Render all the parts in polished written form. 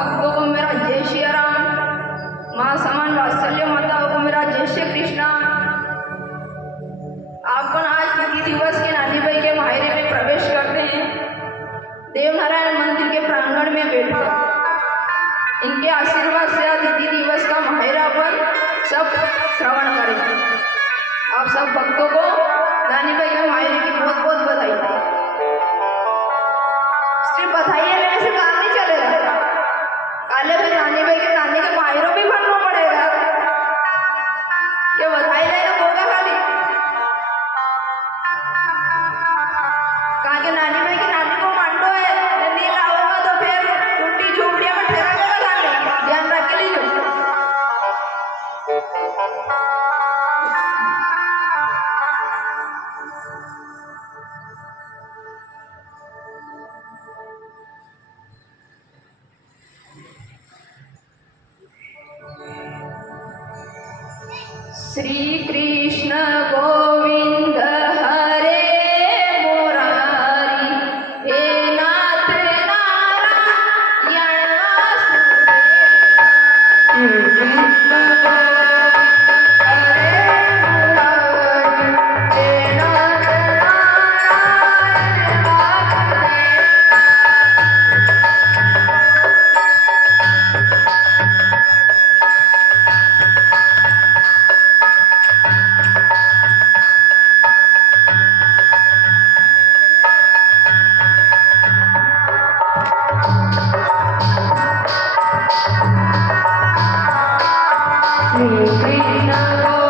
भक्तों को मेरा जय श्री राम, माँ समान वात्सल्य माताओं को मेरा जय श्री कृष्णा। अपन आज तिथि दिवस के नानी भाई के मायरे में प्रवेश करते हैं। देवनारायण मंदिर के प्रांगण में बैठकर इनके आशीर्वाद से तिथि दिवस का मायरा पर सब श्रवण करेंगे। आप सब भक्तों को नानी भाई के मायरे की बहुत बहुत बधाई। सिर्फ बधाई लेने से काम नहीं चलेगा, काले भाई नानी भाई के नानी के मायरों भी बनना पड़ेगा कि बधाई लेना होगा खाली। कहा कि नानी भाई की नानी को मांडो है, नहीं लाऊंगा तो फिर टूटी झोपड़िया में ठहराएगा खाली, ध्यान रख के लीजिए। श्री कृष्ण गोविंद हरे मुरारी, हे नाथ नारायण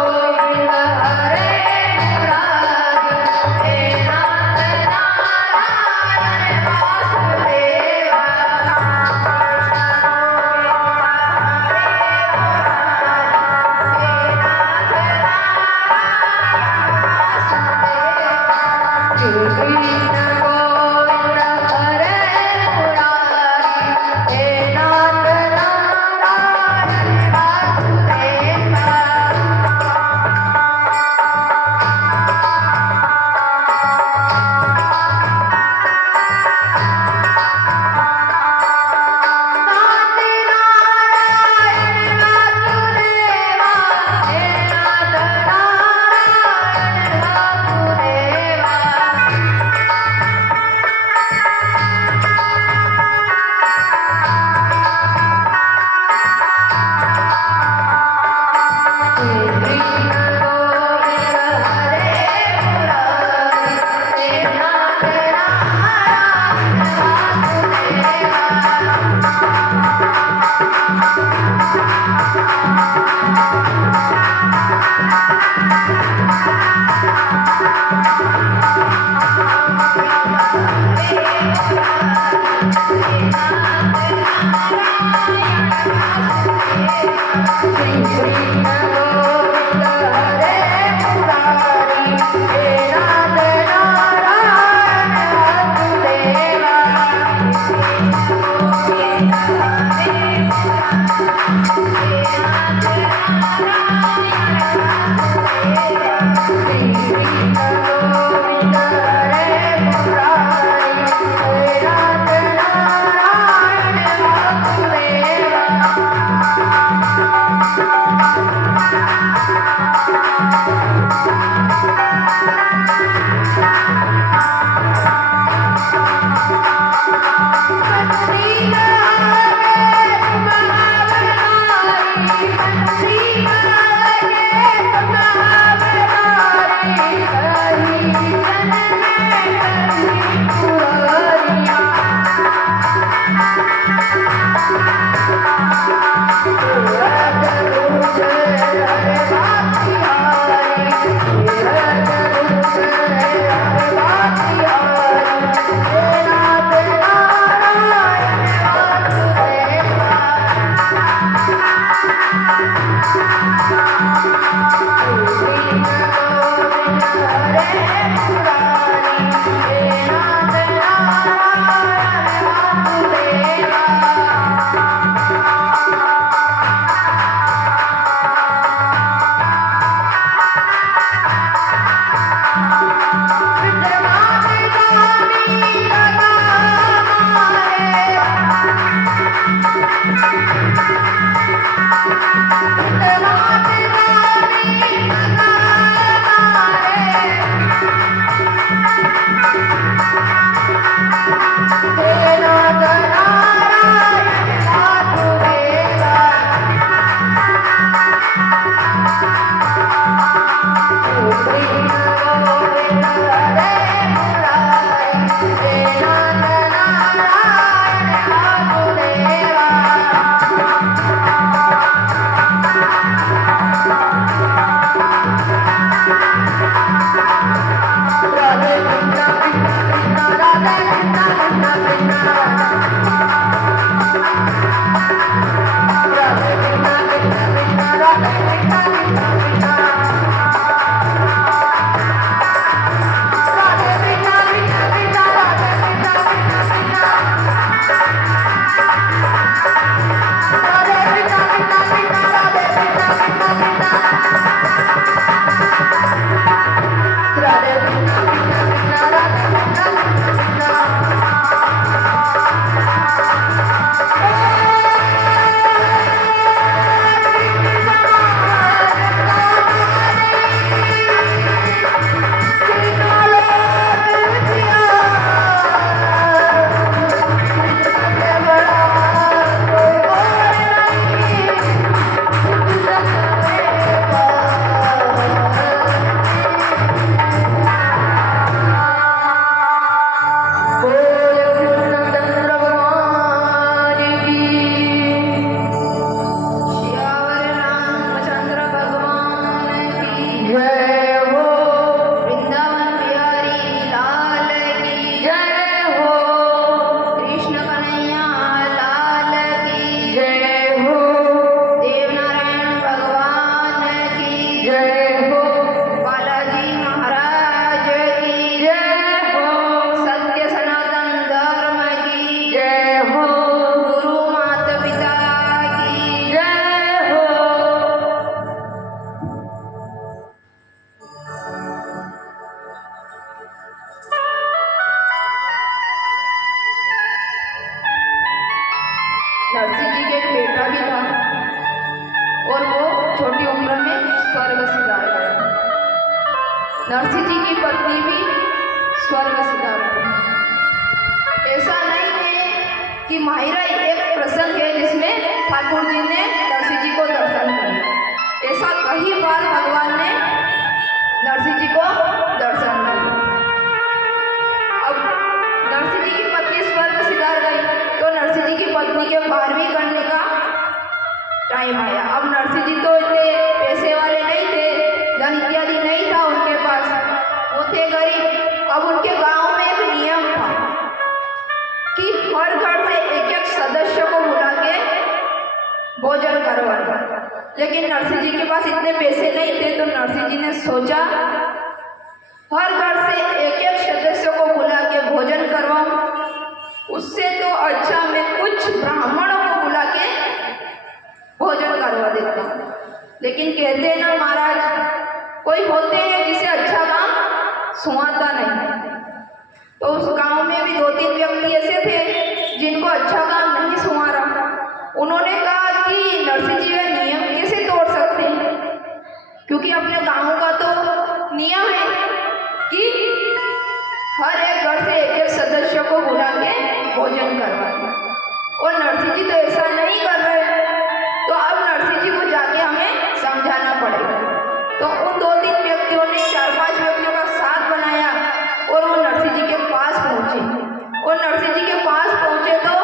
नरसिंह जी के एक बेटा भी था और वो छोटी उम्र में स्वर्ग सिधार गया। नरसिंह जी की पत्नी भी स्वर्ग सिधार गई। ऐसा नहीं है कि माहिरा एक प्रसंग है जिसमें ठाकुर जी ने नरसिंह जी को दर्शन किया। ऐसा कई बार भगवान ने नरसिंह जी को दर्शन दिया। अब नरसिंह जी की पत्नी स्वर्ग सिधार गई तो नरसिंह जी की पत्नी के 12वीं करने का टाइम आया। अब नरसिंह जी तो इतने पैसे वाले नहीं थे, धन इत्यादि नहीं था उनके पास, वो थे गरीब। अब उनके गांव में एक नियम था कि हर घर से एक एक सदस्य को बुला के भोजन करवाना। लेकिन नरसिंह जी के पास इतने पैसे नहीं थे तो नरसिंह जी ने सोचा हर घर से एक एक सदस्य को बुला के भोजन करवाऊं, उससे तो अच्छा मैं कुछ ब्राह्मणों को बुला के भोजन करवा देता हूँ। लेकिन कहते हैं ना महाराज, कोई होते हैं जिसे अच्छा काम सुहाता नहीं। तो उस गांव में भी 2-3 व्यक्ति ऐसे थे जिनको अच्छा काम नहीं सुहा रहा। उन्होंने कहा कि नरसिंह जी का नियम कैसे तोड़ सकते हैं, क्योंकि अपने गांव का तो नियम है कि हर एक घर से एक एक सदस्य को बुला के भोजन करवाना, और नरसिंह जी तो ऐसा नहीं कर रहे। तो अब नरसिंह जी को जाके हमें समझाना पड़ेगा। तो उन 2-3 व्यक्तियों ने 4-5 व्यक्तियों का साथ बनाया और वो नरसिंह जी के पास पहुंचे। और नरसिंह जी के पास पहुंचे तो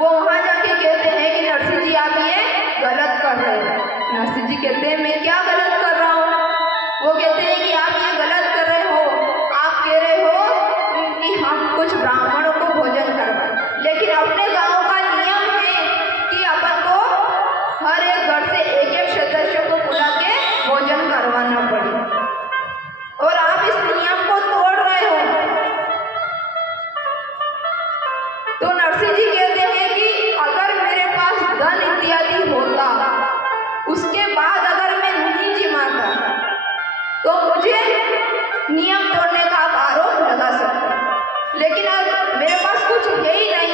वो वहां जाके कहते हैं कि नरसिंह जी आप ये गलत कर रहे हो। नरसिंह जी कहते हैं मैं क्या गलत कर रहा हूँ? वो कहते हैं कि आप ये गलत कर रहे हो, आप कह रहे हो कि हम कुछ ब्राह्मणों को भोजन करवाएं, लेकिन अपने गांव का नियम है कि अपन को हर एक घर से एक एक सदस्य को बुला के भोजन करवाना पड़े, और आप इस नियम को तोड़ रहे हो। तो नरसिंह जी कहते हैं कि अगर मेरे पास धन इत्यादि होता, उसके बाद अगर मैं नहीं जिमाता तो मुझे नियम तोड़ने का आप आरोप लगा सकते। लेकिन आज मेरे पास कुछ है ही नहीं,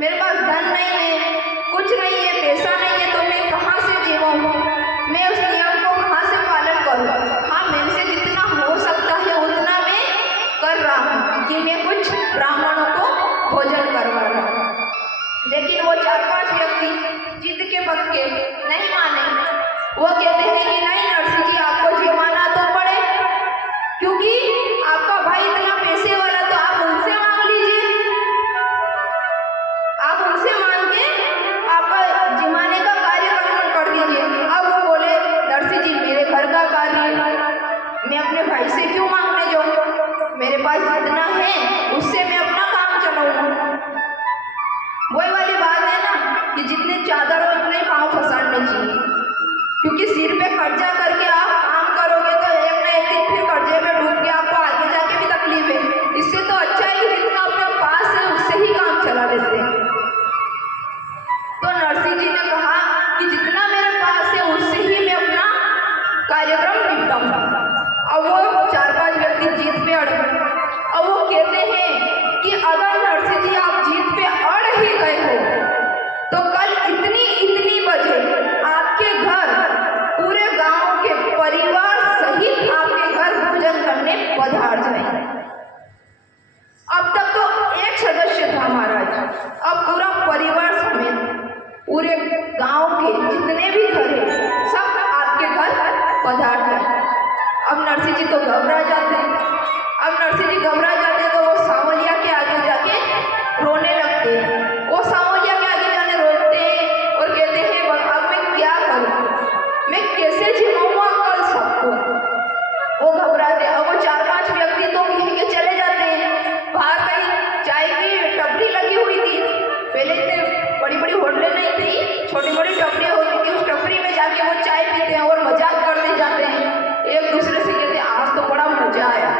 मेरे पास धन नहीं है, कुछ नहीं है, पैसा नहीं है, तो मैं कहाँ से जीवाऊँ? मैं उस नियम को कहाँ से पालन करूँ? हाँ, मेरे से जितना हो सकता है उतना मैं कर रहा हूँ कि मैं कुछ ब्राह्मणों को भोजन करवा रहा हूँ। लेकिन वो 4-5 व्यक्ति जिद के पक्के नहीं माने। वो कहते हैं कि नहीं नरसिंह जी, आपको जिमाना तो पड़े, क्योंकि आपका भाई इतना पैसे वाला, तो आप उनसे मांग लीजिए, आप उनसे मांग के आपका जिमाने का कार्य कर दीजिए। अब वो बोले नरसिंह जी मेरे घर का कार्य मैं अपने भाई से क्यों मांगने जाऊँ, मेरे पास जितना है उससे मैं अपना काम चलाऊंगा। वही वाली बात है ना कि जितने चादर हो उतने पाँव फंसाने चाहिए, क्योंकि सिर पे कर्जा करके आप काम करोगे तो एक ना एक दिन फिर कर्जे में डूब के आपको आगे जाके भी तकलीफ है। इससे तो अच्छा है कि जितना अपने पास है उससे ही काम चला लेते हैं। तो नरसिंह जी ने कहा कि जितना मेरे पास है उससे ही मैं अपना कार्यक्रम निपटाऊंगा। अब वो 4-5 व्यक्ति जीत पे अड़ गए। अब वो कहते हैं कि अगर नरसिंह जी आप जीत पे अड़ ही गए हो तो कल इतनी बजे आपके घर पूरे गांव के परिवार सहित आपके घर भोजन करने पधार जाएंगे। अब तक तो एक सदस्य था महाराज, अब पूरा परिवार समेत पूरे गांव के जितने भी घर हैं सब आपके घर पधार जाए। अब नरसिंह जी तो घबरा जाते हैं। अब नरसिंह जी घबरा जाते हैं तो वो सांवलिया के आगे जाके रोने लगते हैं। वो सांवलिया के आगे जाने रोते हैं और कहते हैं अब मैं क्या करूं, मैं कैसे जिमाऊंगा कल सबको। वो घबराते। अब वो 4-5 व्यक्ति तो कह के चले जाते हैं। बाहर कहीं चाय की टपरी लगी हुई थी, पहले इतने बड़ी होटलें नहीं थी, छोटी टपरियाँ होती थी, उस टपरी में जाके वो चाय पीते हैं और मजाक करते जाते हैं। एक दूसरे से कहते हैं आज तो बड़ा मजा आया।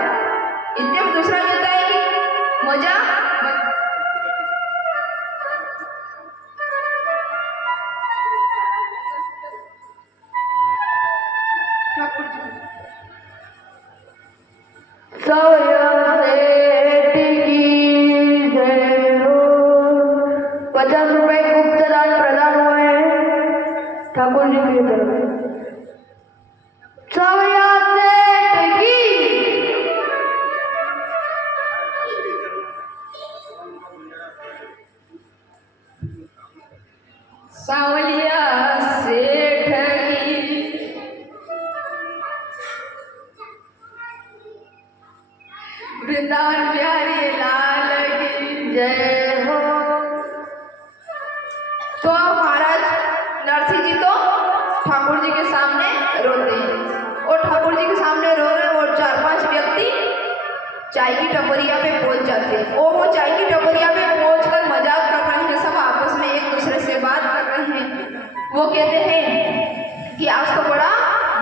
इतने में दूसरा कहता है कि मजा 50 रुपए गुप्त दान प्रदान हुए हैं ठाकुर जी की तरफ से। सावरिया सेठ की सावलिया सेठ की वृंदावन बिहारी लाल की जय हो। तो महाराज नरसिंह जी तो ठाकुर जी के सामने रोते हैं और ठाकुर जी के सामने रो रहे और 4-5 व्यक्ति चाय की टपरिया पे पहुंच जाते हैं और वो चाय की टपरिया पे पहुंचकर मजाक कर रहे हैं, सब आपस में एक दूसरे से बात कर रहे हैं। वो कहते हैं कि आज तो बड़ा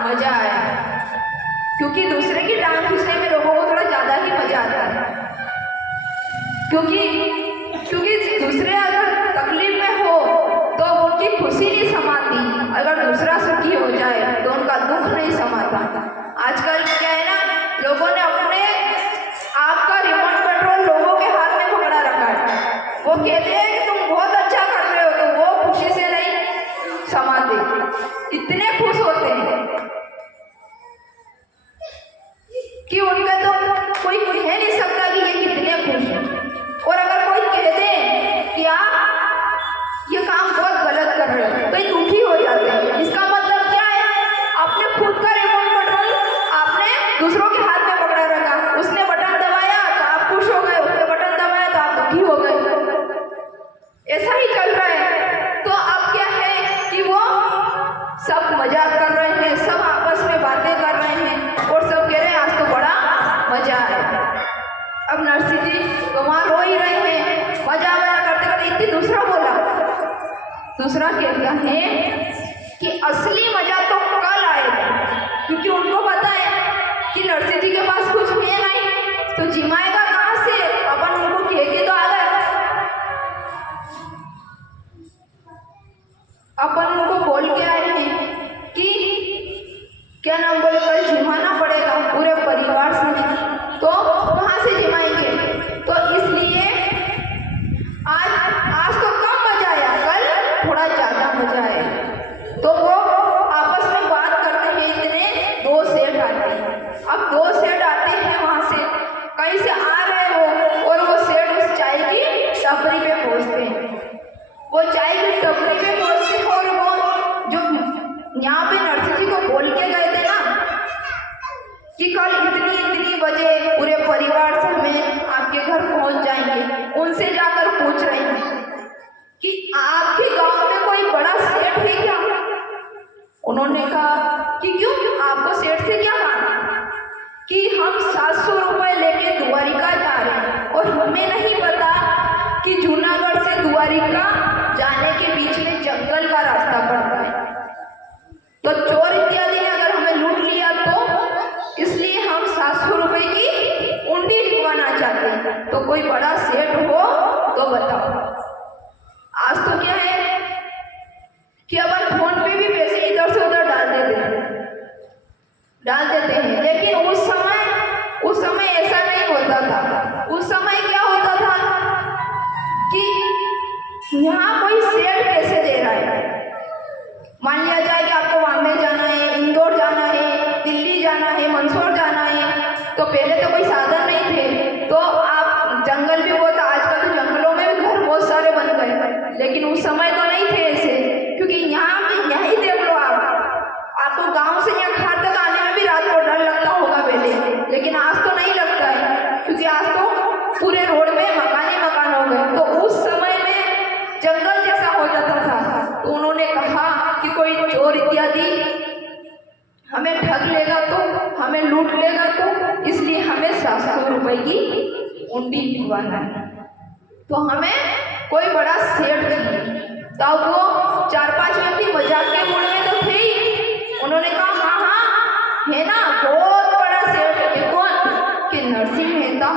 मजा आया, क्योंकि दूसरे की टांग खींचने में लोगों को थोड़ा ज्यादा ही मजा आता है। क्योंकि दूसरे अगर तकलीफ में हो तो उनकी खुशी नहीं समाती, अगर दूसरा सुखी हो जाए तो उनका दुख नहीं समाता। आजकल क्या है ना, लोगों ने अपने आपका रिमोट कंट्रोल लोगों के हाथ में पकड़ा रखा है। वो कहते हैं कि तुम बहुत अच्छा कर रहे हो, तो वो खुशी से नहीं समाते, इतने खुश होते हैं कि उनका तो कोई कह नहीं सकता कि ये कितने खुश हैं। और अगर कोई कह दे कि आप ये काम बहुत गलत कर रहे हो तो ये दुखी हो जाते हैं। इसका मतलब क्या है, आपने खुद का रिमोट कंट्रोल आपने दूसरों के हाथ में पकड़ा रखा। उसने बटन दबाया तो आप खुश हो गए, उसने बटन दबाया तो आप दुखी हो गए। ऐसा ही चल रहा है। तो अब क्या है कि वो सब मजाक कर रहे हैं, सब आपस में बातें कर रहे हैं और सब कह रहे हैं आज तो बड़ा मजा आया। अब नरसिंह जी तो वहाँ रो ही रहे हैं, मजा करते करते इतनी दूसरा बोला। दूसरा कहता है कि असली मजा तो कल आएगा, क्योंकि उनको पता है कि नरसिंह जी के पास कुछ है नहीं तो जिमाएगा कहाँ से। अपन उनको कह के तो आ गए, अपन उनको बोल के आए हैं कि क्या नाम बोले कल जिमाना पड़ेगा पूरे परिवार से, तो कहाँ से जिमाएंगे। तो इसलिए आज तो कम मजा आया, कल थोड़ा ज्यादा मजा आया। तो वो आपस में बात करते हैं, इतने 2 सेठ आते हैं। अब 2 सेठ आते हैं वहां से, कहीं से आ रहे हो और वो सेठ उस चाय की टपरी पे पहुंचते हैं। वो चाय की टपरी पे पहुंचते हैं और वो जो यहाँ पे नरसिंह जी को बोल के गए थे ना कि कल इतनी बजे पूरे परिवार से हमें आपके घर पहुंच जाएंगे, उनसे जाकर पूछ रहे हैं कि आपके गांव में कोई बड़ा सेठ है क्या। उन्होंने कहा कि क्यों, आपको सेठ से क्या कहा कि हम 700 रुपए लेके द्वारिका जा रहे हैं और हमें नहीं पता कि जूनागढ़ से द्वारिका जाने के बीच में जंगल का रास्ता पड़ता है, तो चोर इत्यादि ने अगर हमें लूट लिया तो इसलिए हम 700 रुपए की उंडी लिखवाना चाहते हैं। तो कोई बड़ा सेठ हो तो बताओ। आज तो क्या है कि अपन फोन पे भी पैसे इधर से उधर डाल देते हैं, लेकिन उस समय ऐसा नहीं होता था। उस समय क्या होता था कि यहाँ कोई सेठ पैसे दे रहा है, मान लिया जाए कि आपको बॉम्बे जाना है, इंदौर जाना है, दिल्ली जाना है, मंदसौर जाना है, तो पहले तो कोई साधन नहीं थे, तो आप जंगल भी बहुत, आजकल तो जंगलों में भी घर बहुत सारे बन गए, लेकिन उस समय तो नहीं थे ऐसे। क्योंकि यहीं देख लो, आपको गांव से यहाँ घर तक आने में भी रात को डर लगता होगा पहले, लेकिन आज तो नहीं लगता है, क्योंकि आज तो पूरे रोड में मकान ही मकान हो गए। तो उस समय में जंगल जैसा हो जाता था। तो उन्होंने कहा कि कोई चोर इत्यादि हमें ठग लेगा तो, हमें लूट लेगा तो, इसलिए हमें 700 रुपए की उंडी लिखवाना है। तो हमें कोई बड़ा सेठ चाहिए। तब वो 4-5 व्यक्ति मजाक के मूड में तो थे ही। उन्होंने कहा हाँ है ना, बहुत बड़ा सेठ है। कौन? कि नरसिंह मेहता।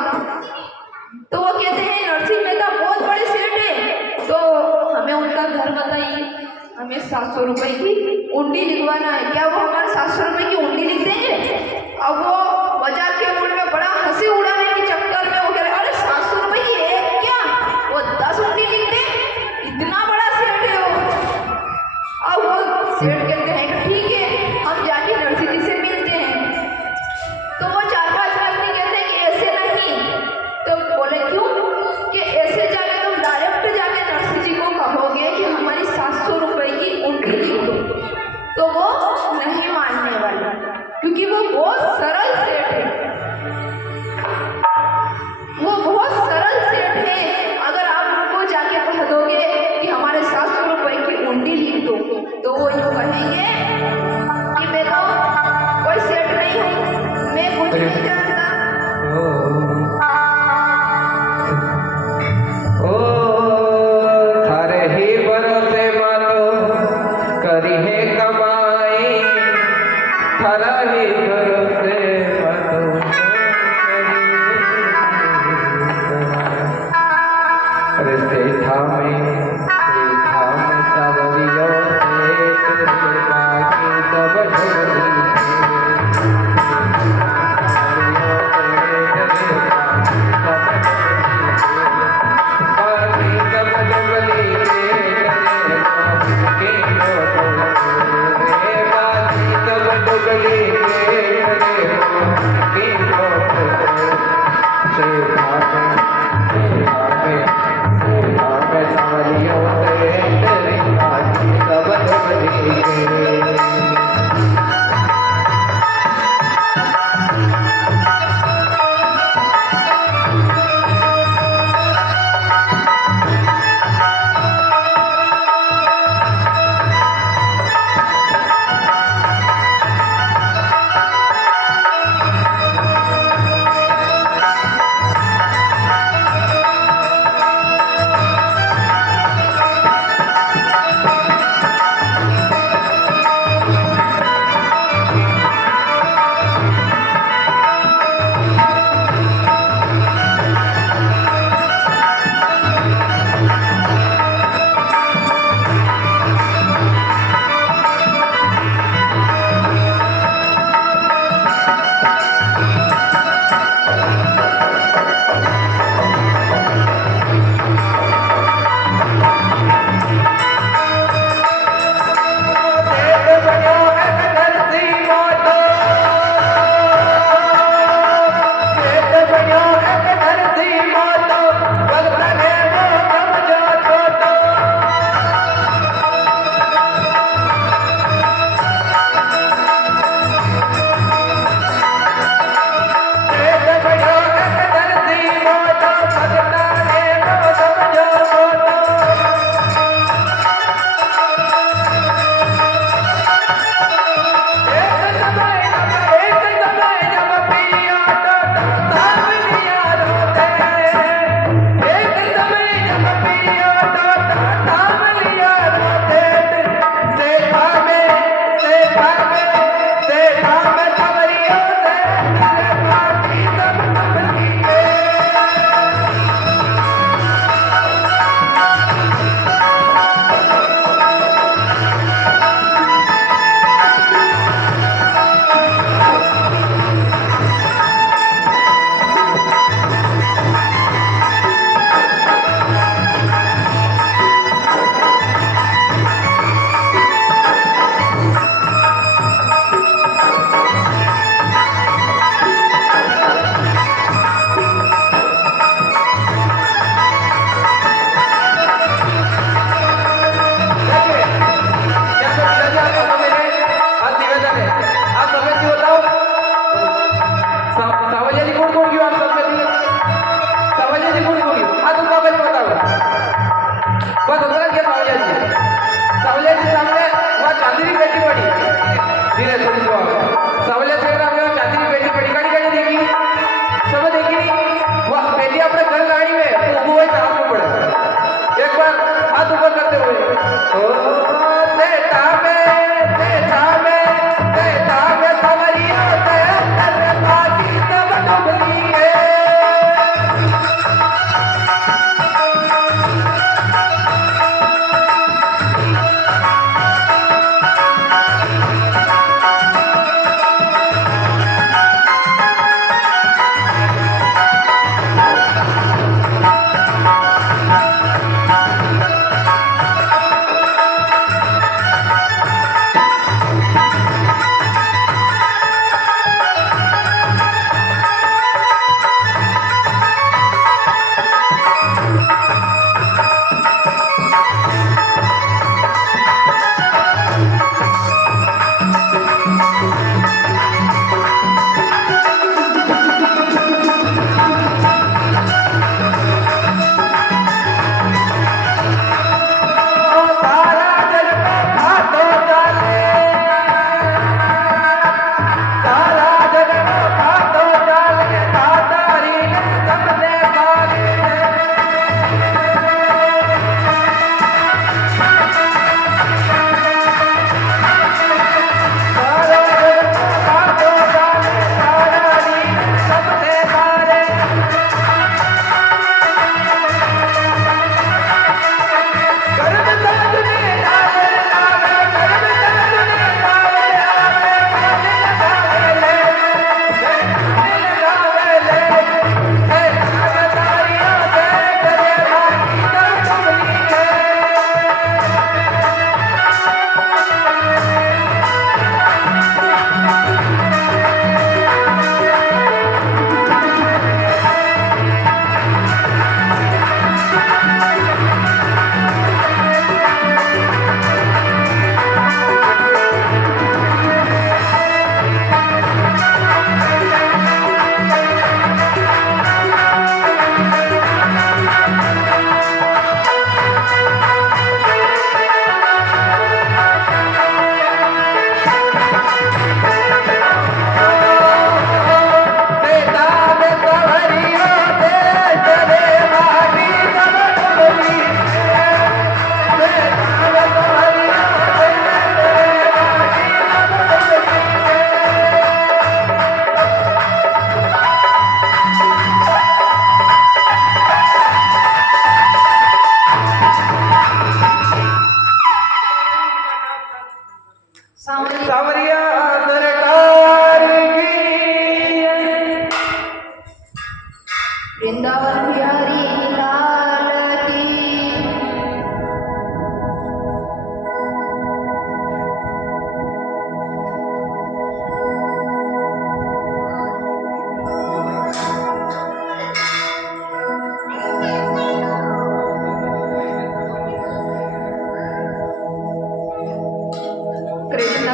तो वो कहते हैं नरसिंह मेहता बहुत बड़े सेठ है, तो हमें उनका घर बताइए, हमें 700 रुपए की उंडी लिखवाना है। क्या वो हमारे 700 रुपए की उंडी लिख देंगे? अब वो मजाक के मूड में बड़ा हंसी उड़ाने के चक्कर में वो कह रहे अरे 700 रुपए की एक क्या, वो 10 उंडी लिख दे। सेठ कहते हैं कि ठीक है, हम जाके नरसिंह जी से मिलते हैं। तो वो 4-5 आदमी कहते हैं कि ऐसे नहीं। तो बोले क्यों? कि ऐसे जाके तुम डायरेक्ट जाके नरसिंह जी को कहोगे कि हमारी 700 रुपए की उंगली लिख दो, तो वो नहीं मानने वाले, क्योंकि वो बहुत सरल सेठ है। वो बहुत सरल सेठ है। अगर आप उनको जाके कह दोगे कि हमारे 700 रुपए की उंडी लिख दो, तो वो यूँ कहेंगे कि मैं तो कोई सेठ नहीं हूँ, मैं कुछ नहीं जानता। ओ थारे ही भरोसे मानो करी है कमाई, थारा ही भरोसे मानो अरे सेठा में सावरियों से तेरे बाकी सब ढोली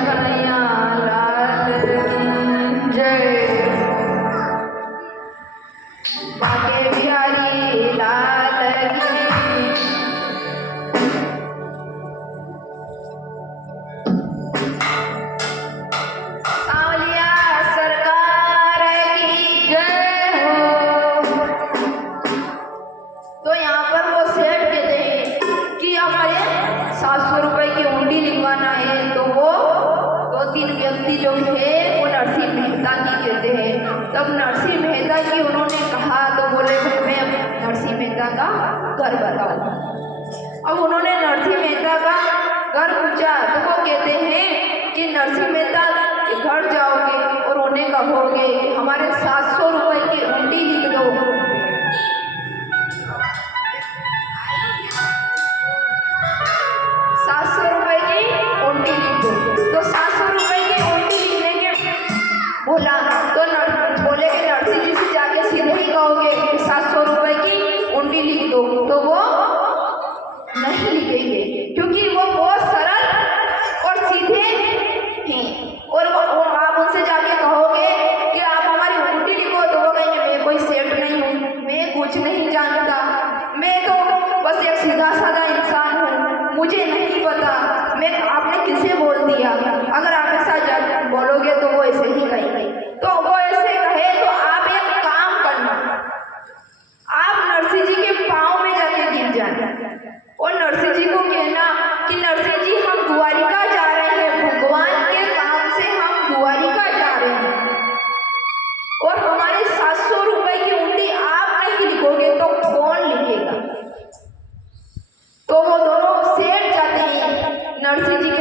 कन्हैया लाल की जय। बाके बिहारी लाल की। सांवलिया सरकार की जय हो। तो यहाँ पर वो सेठ कहते हैं कि हमारे 700 रुपए की हुंडी लिखवाना है। तो वो 2-3 व्यक्ति जो थे वो नरसिंह मेहता की कहते हैं। तब नरसिंह मेहता की उन्होंने कहा तो बोले हमें नरसिंह मेहता का घर बताओ। अब उन्होंने नरसिंह मेहता का घर पूछा तो वो कहते हैं कि नरसिंह मेहता के घर जाओगे और उन्हें कहोगे कि हमारे 700 रुपए की हुंडी लिख दो। 700 रुपए की हुंडी लिख दो। तो 700 रुपए की हुंडी लिखने के बोला तो बोले कि नरसिंह जी से जाके सीधे ही कहोगे कि 700 रुपए की हुंडी लिख दो। तो वो नहीं लिखेंगे क्योंकि वो बहुत सरल और सीधे हैं। और वो आप उनसे जाके कहोगे कि आप हमारी हुंडी लिखो तो वो कहेंगे मैं कोई सेठ नहीं हूँ, मैं कुछ नहीं जानता, मैं तो बस एक सीधा साधा इंसान हूँ, मुझे नहीं पता, मैं आपने किसे बोल दिया। अगर आप ऐसा जाके बोलोगे तो वो ऐसे ही कहेंगे। तो वो ऐसे कहे तो आप एक काम करना, आप नरसिंह जी के पाँव में जाके गिर जाना और नरसिंह जी को कहना कि नरसिंह जी हम द्वारिका जा रहे हैं, भगवान के काम से हम द्वारिका जा रहे हैं और हमारे 700 रुपए की हुंडी आप नहीं लिखोगे तो कौन लिखेगा। तो वो दोनों सेठ जाते हैं नरसिंह जी के